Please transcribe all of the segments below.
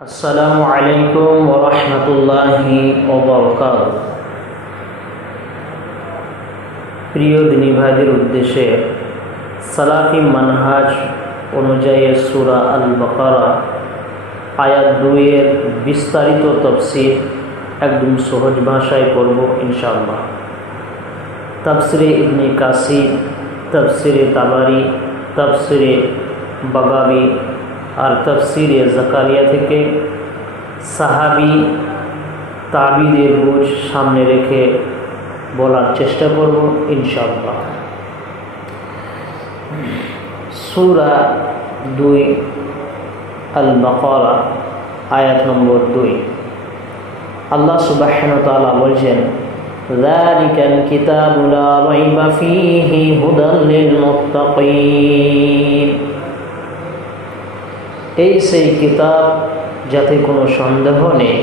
আসসালামু আলাইকুম ওয়া রাহমাতুল্লাহি ওয়া বারাকাতুহু। প্রিয় দিনী ভাইদের উদ্দেশ্যে সালাফি মানহাজ অনুযায়ী সূরা আল বাকারা আয়াত 2 এর বিস্তারিত তাফসীর একদম সহজ ভাষায় করব ইনশাআল্লাহ। তাফসিরে ইবনে কাসির, তাফসিরে তাবারি, তাফসিরে বাগাবি আর তাফসিরে জাকারিয়া থেকে সাহাবি তাবিদের বুঝ সামনে রেখে বলার চেষ্টা করব ইনশাআল্লাহ। সূরা 2 আল বাকারা আয়াত নম্বর 2, আল্লাহ সুবহানাহু ওয়া তাআলা বলছেন, যালিকাল কিতাবু লা রাইবা ফীহি হুদাল লিল মুত্তাকিন। এই সেই কিতাব যাতে কোনো সন্দেহ নেই,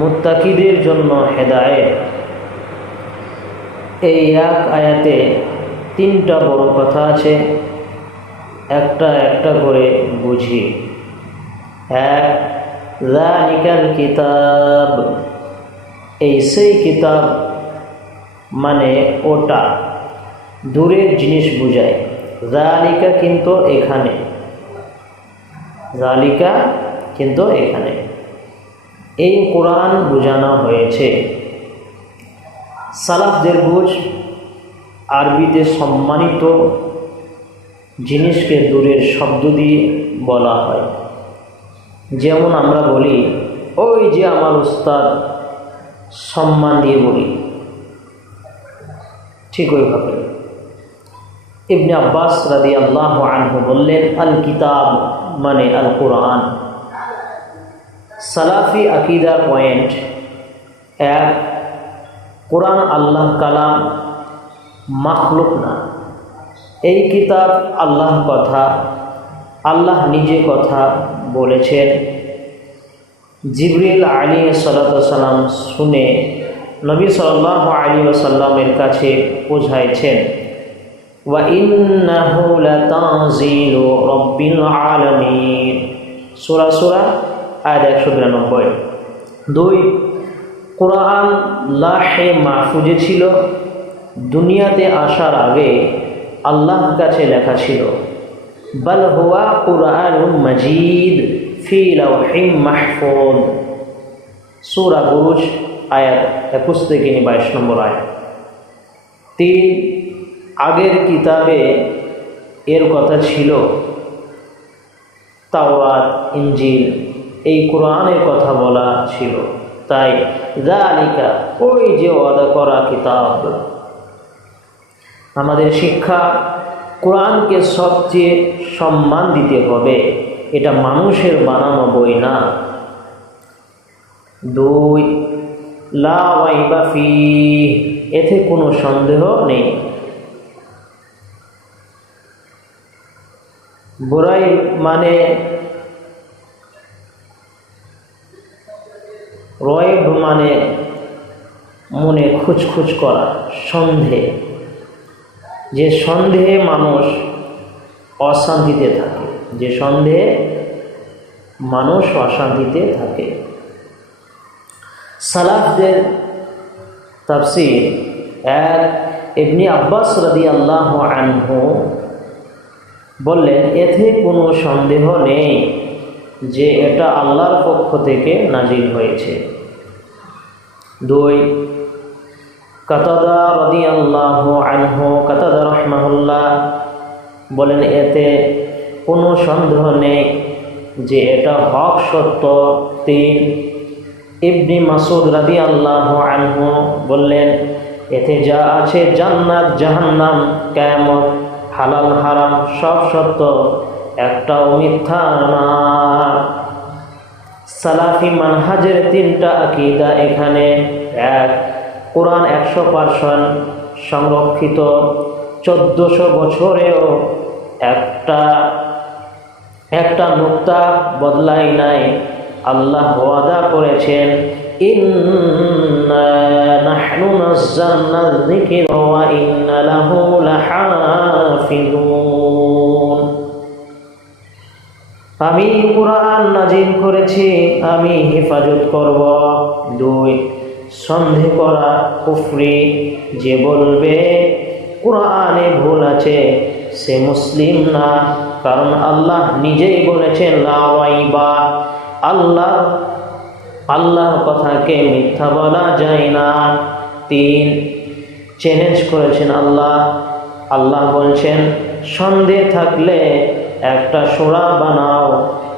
মুত্তাকিদের জন্য হেদায়েত। এই এক আয়াতে 3টা বড় কথা আছে, একটা একটা করে বুঝি। এক, যালিকাল কিতাব, এই সেই কিতাব মানে ওটা, দূরের জিনিস বুঝায়। যালিকা কিন্তু এখানে, জালিকা কিন্তু এখানে এই কোরআন বোঝানো হয়েছে। সালাফদের বুঝ আরবিতে সম্মানিত জিনিসকে দূরের শব্দ দিয়ে বলা হয়। যেমন আমরা বলি, ওই যে আমার উস্তাদ, সম্মান দিয়ে বলি, ঠিক ওইভাবে ইবনে আব্বাস রাদিয়াল্লাহু আনহু বললেন, আল কিতাব মানে আল কোরআন। সালাফি আকিদার পয়েন্ট 1, কোরআন আল্লাহ কালাম, মাখলুক না। এই কিতাব আল্লাহর কথা, আল্লাহ নিজে কথা বলেছেন। জিবরিল আলাইহিস সালাতু ওয়াস সালাম শুনে নবী সাল্লাল্লাহু আলাইহি ওয়াসাল্লামের কাছে পৌঁছাইছেন। ওয়া ইন্নাহু লাতানজিলু রাব্বিল আলামিন, সূরা আয়াত 192। 2, কোরআন লাহে মাহফুজে ছিল, দুনিয়াতে আসার আগে আল্লাহর কাছে লেখা ছিল। বাল হুয়া কুরআনুম মাজিদ ফি লাওহিম মাহফুজ, সূরা বুরুজ আয়াত 21 থেকে 22 নম্বর আয়াত। 3, আগের কিতাবে এর কথা ছিল, তাওরাত, ইনজিল, এই কোরআনের কথা বলা ছিল। তাই যালিকা, ওই যে ওয়াদা করা কিতাব। আমাদের শিক্ষা, কোরআনকে সবচেয়ে সম্মান দিতে হবে, এটা মানুষের বানানো বই না। 2, লা রাইবা ফীহি, এতে কোনো সন্দেহ নেই। বুরাই মানে রয়েব মানে মনে খুঁজখুঁজ করা, সন্দেহ। যে সন্দেহে মানুষ অশান্তিতে থাকে, যে সন্দেহে মানুষ অশান্তিতে থাকে। সালাফদের তাফসীর 1, ইবনে আব্বাস রাদিয়াল্লাহু আনহু বললেন, এতে কোনো সন্দেহ নেই যে এটা আল্লাহর পক্ষ থেকে নাজিল হয়েছে। 2, কাতাদা রাদিয়াল্লাহু আনহু, কাতাদা রাহমাহুল্লাহ বলেন, এতে কোনো সন্দেহ নেই যে এটা হক সত্য। 3, ইবনে মাসউদ রাদিয়াল্লাহু আনহু বললেন, এতে যা আছে জান্নাত, জাহান্নাম, কিয়ামত, হালাল হারাম সব সত্য, একটাও মিথ্যা না। সালাফি মানহাজের 3টা আকীদা এখানে। 1, কোরআন 100% সংরক্ষিত, 1400 বছরেও একটা নুক্তা বদলাই নাই। আল্লাহ ওয়াদা করেছেন, ইন্না নাহনু নাযালনা যিকরা ওয়া ইন্না লাহু লাহাফিজুন। আমি কুরআন নাজিল করেছি, আমি হেফাজত করব। 2 সন্দেহ করা কুফরি। যে বলবে কুরআনে ভুল আছে সে মুসলিম না, কারণ আল্লাহ নিজেই বলেছেন লা রাইবা, আল্লাহর কথাকে মিথ্যা বলা যায় না। 3 চ্যালেঞ্জ করেছেন আল্লাহ বলছেন সন্দেহ থাকলে একটা সূরা বানাও।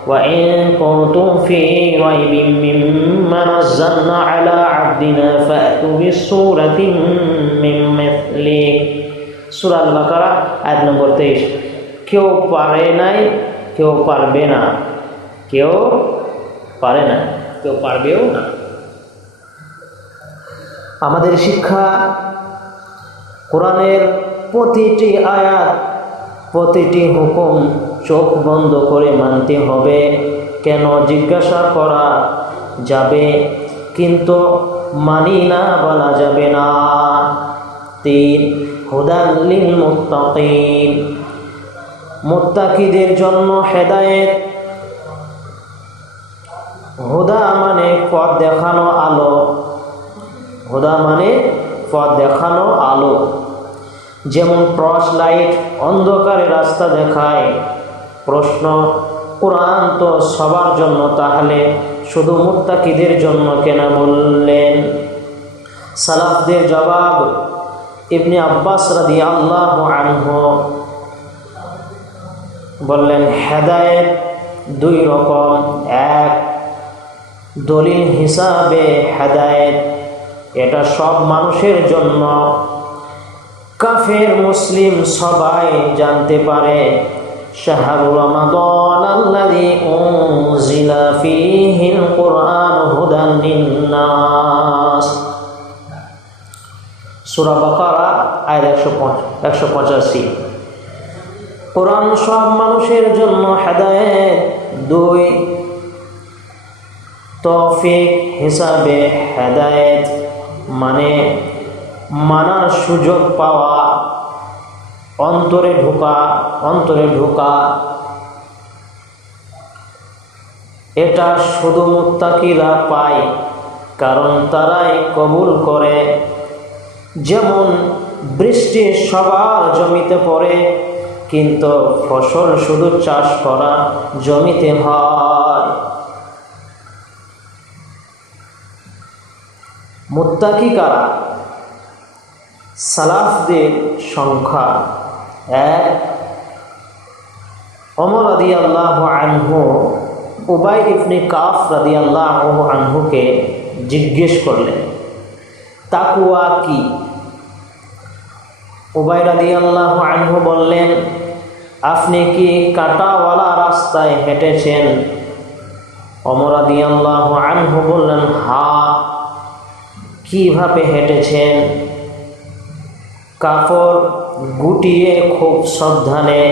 ওয়া ইন কুনতুম ফি রাইবিম মিম্মা নাযালনা আলা আবদিনা ফাতু বিসূরাতিন মিন মিথলি। সূরা আল-বাকারা আয়াত নম্বর 23। কেউ পারে নাই, কেউ পারবে না, কেউ পারে না, কেউ পারবেও না। আমাদের শিক্ষা কোরআনের প্রতিটি আয়াত, প্রতিটি হুকুম চোখ বন্ধ করে মানতে হবে। কেন জিজ্ঞাসা করা যাবে, কিন্তু মানি না বলা যাবে না। 3 হুদাল লিল মুত্তাকিন, মুত্তাকিদের জন্য হেদায়েত। হুদা মানে পথ দেখানো আলো, হুদা মানে পথ দেখানো আলো। যেমন টর্চ লাইট অন্ধকারে রাস্তা দেখায়। প্রশ্ন, কোরআন তো সবার জন্য, তাহলে শুধু মুত্তাকিদের জন্য কেন বললেন? সালাফদের জবাব, ইবনে আব্বাস রাদিয়াল্লাহু আনহু বললেন হেদায়েত 2 রকম। 1 দলিল হিসাবে হেদায়েত, এটা সব মানুষের জন্য, কাফের মুসলিম সবাই জানতে পারে। শাহরু রমাদান আল্লাযী উনজিলা ফীহিল কুরআন হুদান লিন-নাস। সূরা বাকারা আয়াত 185। কোরআন সব মানুষের জন্য হেদায়েত। 2 তৌফিক হিসাবে হেদায়েত মানে মানার সুযোগ পাওয়া, অন্তরে ঢোকা। এটা শুধু মুত্তাকিরা পায়, কারণ তারাই কবুল করে। যেমন বৃষ্টি সবার জমিতে পড়ে, কিন্তু ফসল শুধু চাষ করা জমিতে হয়। মুত্তাকি কারা? সালাফদের সংখ্যা 1 ওমর রাদিয়াল্লাহু আনহু উবাই ইবনে কাফ রাদিয়াল্লাহু আনহুকে জিজ্ঞেস করলেন তাকওয়া কি? উবাই রাদিয়াল্লাহু আনহু বললেন, আপনি কি কাঁটাওয়ালা রাস্তায় হেঁটেছেন? ওমর রাদিয়াল্লাহু আনহু বললেন, হ্যাঁ। কিভাবে হেঁটেছেন? কাপড় গুটিয়ে খুব সাবধানে।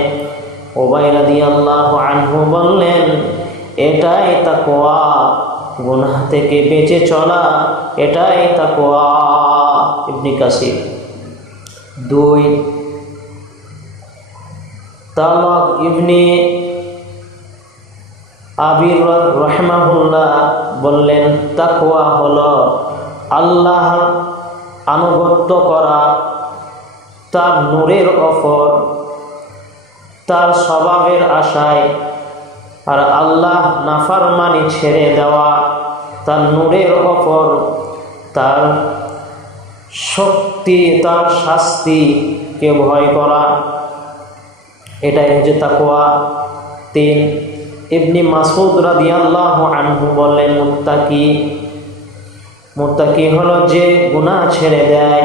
উবাই রাদিয়াল্লাহু আনহু বললেন, এটাই তাকওয়া, গুনাহ থেকে বেঁচে চলা, এটাই তাকওয়া। ইবনে কাসির। 2 তালাক ইবনে আবির রাহমাহুল্লাহ বললেন, তাকওয়া হলো আল্লাহর আনুগত্য করা, তার নূরের ওপর, তার স্বভাবের আশায়, আর আল্লাহ নাফরমানি ছেড়ে দেওয়া, তার নূরের ওপর, তার শক্তি, তার শাস্তিকে ভয় করা, এটাই হচ্ছে তাকওয়া। 3 ইবনে মাসউদ রাদিয়াল্লাহু আনহু বললেন, মুত্তাকি হলো যে গুনাহ ছেড়ে দেয়।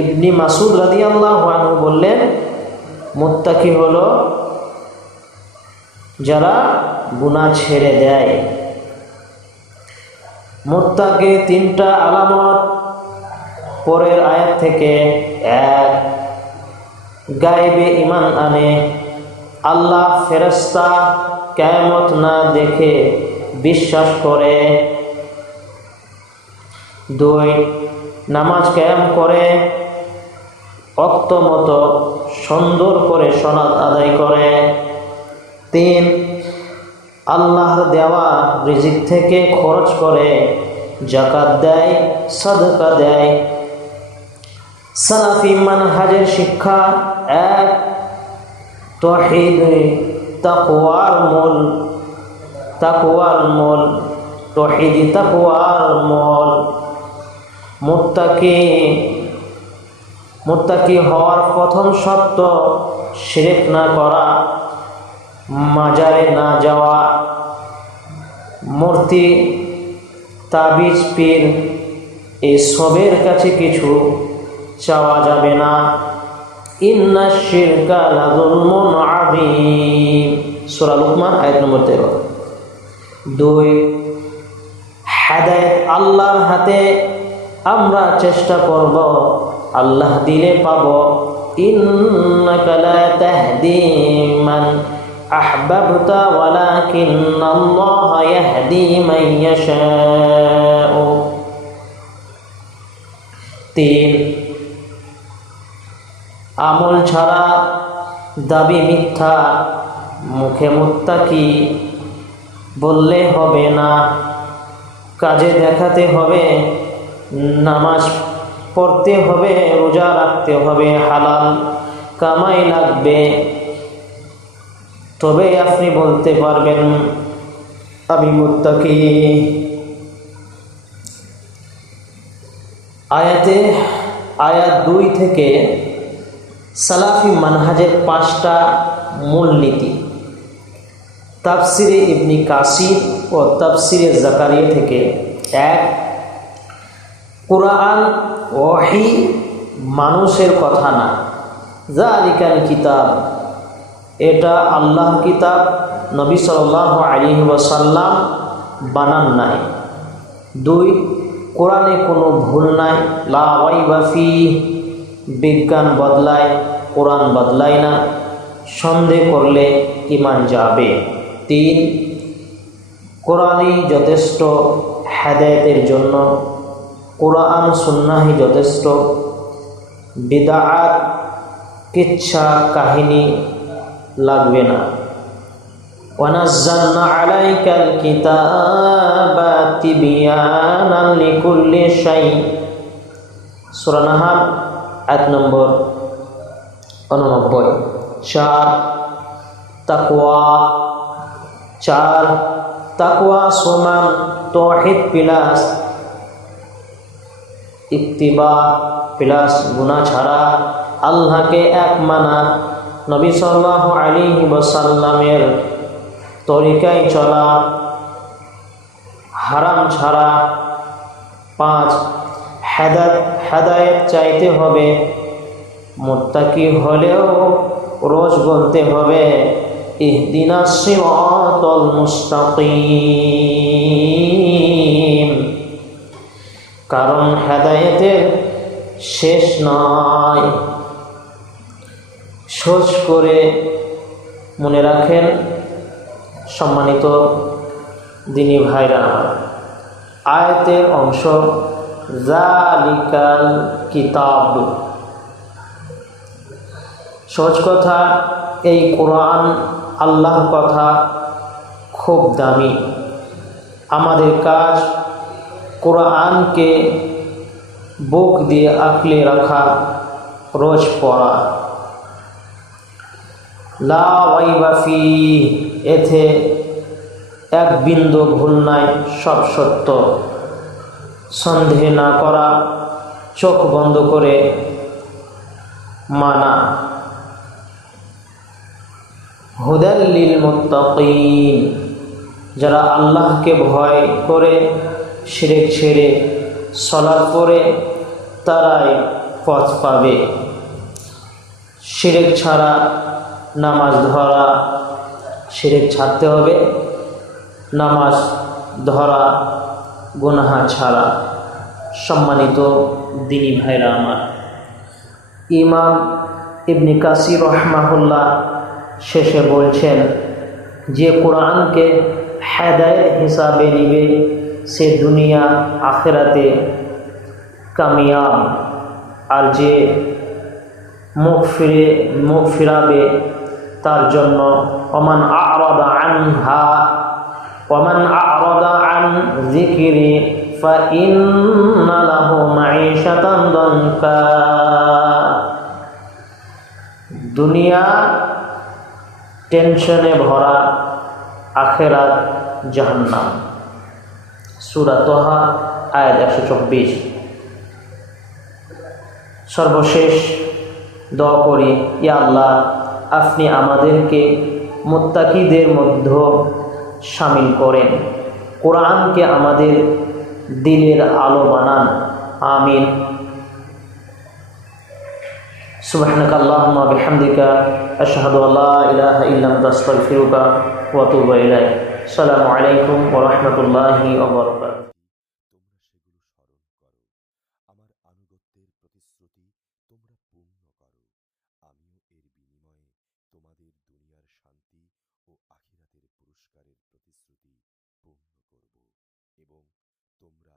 ইবনে মাসউদ রাদিয়াল্লাহু আনহু বললেন, মুত্তাকি হলো যারা গুনাহ ছেড়ে দেয়। মুত্তাকি 3টা আলামত পরের আয়াত থেকে। 1 গায়েবে ঈমান আনে, আল্লাহ ফেরেশতা কিয়ামত না দেখে বিশ্বাস করে। 2 নামাজ কায়েম করে, ওয়াক্ত মতো সুন্দর করে সালাত আদায় করে। 3 আল্লাহর দেওয়া রিজিক থেকে খরচ করে, যাকাত দেয়, সাদকা দেয়। সালাফি মানহাজের শিক্ষা এক, তাওহীদ তাকওয়ার মূল, তাকওয়ার মূল, তাওহীদ তাকওয়ার মূল। মুত্তাকি হওয়ার প্রথম শর্ত শিরক না করা, মাজারে না যাওয়া, মূর্তি, তাবিজ, পীর এসবের কাছে কিছু চাওয়া যাবে না। ইন্নাশ শিরকা লাযুলমুন আযীম, সূরা লুকমান আয়াত নম্বর 13। 2, হেদায়েত আল্লাহর হাতে, আমরা চেষ্টা করব, আল্লাহ দিলে পাব। ইন্নাকা লা তাহদি মান আহবাবতা ওয়ালাকিন্নাল্লাহা ইয়াহদি মান ইয়াশাউ। 3, আমল ছাড়া দাবি মিথ্যা, মুখে মুত্তাকি বললে হবে না, কাজে দেখাতে হবে। নামাজ পড়তে হবে, রোজা রাখতে হবে, হালাল কামাই লাগবে, তবে আপনি বলতে পারবেন আমি মুত্তাকি। আয়াত 2 থেকে সালাফি মানহাজের 5টা মূলনীতি। তাফসিরে ইবনে কাসির ও তাফসিরে জাকারিয়া থেকে 1, কুরআন ওহী মানুষের কথা না, যালিকাল কিতাব, এটা আল্লাহর কিতাব, নবী সাল্লাল্লাহু আলাইহি ওয়াসাল্লাম বানান নাই। 2, কোরআনে কোনো ভুল নাই, লা রাইবা ফিহি, বিজ্ঞান বদলায়, কোরআন বদলায় না, সন্দেহ করলে ঈমান যাবে। 3, কোরআনই যথেষ্ট হেদায়েতের জন্য, কোরআন সুন্নাহই যথেষ্ট, বিদআত কিচ্ছা কাহিনী লাগবে না। ওয়ানাজ্জালনা আলাইকাল কিতাবা তিবয়ানান লিকুল্লি শাই, সূরা নাহাল আয়াত নম্বর 89। 4, তাকওয়া সমান তাওহীদ প্লাস ইত্তিবা প্লাস গুনাহ ছাড়া আল্লাহকে এক মানা, নবী সাল্লাল্লাহু আলাইহি ওয়াসাল্লামের তরিকায় চলা, হারাম ছাড়া। 5, হেদায়েত চাইতে হবে, মুত্তাকি হলেও রোজ বলতে হবে ইহদিনাস সিরাতাল মুস্তাকিম, কারণ হেদায়েতের শেষ নয়। সোজ করে মনে রাখেন সম্মানিত দিনী ভাইরা, আয়াতের অংশ যালিকাল কিতাব, সহজ কথা, এই কোরআন আল্লাহর কথা, খুব দামি। আমাদের কাজ কোরআনকে বুক দিয়ে আঁকলে রাখা, রোজ পড়া। লা রাইবা ফিহি, এতে এক বিন্দু ভুল নাই, সব সত্য। সন্দেহ না করা, চোখ বন্ধ করে মানা। হুদাল লিল মুত্তাকিন, যারা আল্লাহকে ভয় করে শিরক ছেড়ে সালাত পড়ে তারাই পথ পাবে। শিরক ছাড়া নামাজ ধরা, শিরক ছাড়তে হবে, নামাজ ধরা গুনাহ ছাড়া। সম্মানিত দিনী ভাইরা আমার, ইমাম ইবনে কাসির রাহমাহুল্লাহ শেষে বলছেন যে কোরআনকে হেদায়েত হিসাবে নিবে সে দুনিয়া আখিরাতে কামিয়াব, আর যে মুখ ফিরাবে তার জন্য ওমান আ'রাদা আনহা ومن أعرض عن ذكري فإن له معيشة ضنكا দুনিয়া টেনশনে ভরা, আখেরাত জাহান্নাম। সূরা তাহা আয়াত 124। সর্বশেষ দোয়া করি, ইয়া আল্লাহ, আপনি আমাদেরকে মুত্তাকিদের মধ্যে শামিল করেন, কোরআনকে আমাদের দিলের আলো বানান। আমিন। সুবহানাকা আল্লাহুম্মা বিহামদিকা আশহাদু আল্লা ইলাহা ইল্লা আনতা আস্তাগফিরুকা ওয়া আতুবু ইলাইক। আসসালামু আলাইকুম ওয়া রাহমাতুল্লাহি ওয়া বারাকাতুহু। তোমরা সেগুলো স্মরণ করো, আমার আনুগত্যের প্রতিশ্রুতি তোমরা পূর্ণ করো। আমিও এর বিনিময়ে তোমাদের দুনিয়ার শান্তি ও আখিরাতের পুরস্কারের প্রতিশ্রুতি পূর্ণ করব, এবং তোমরা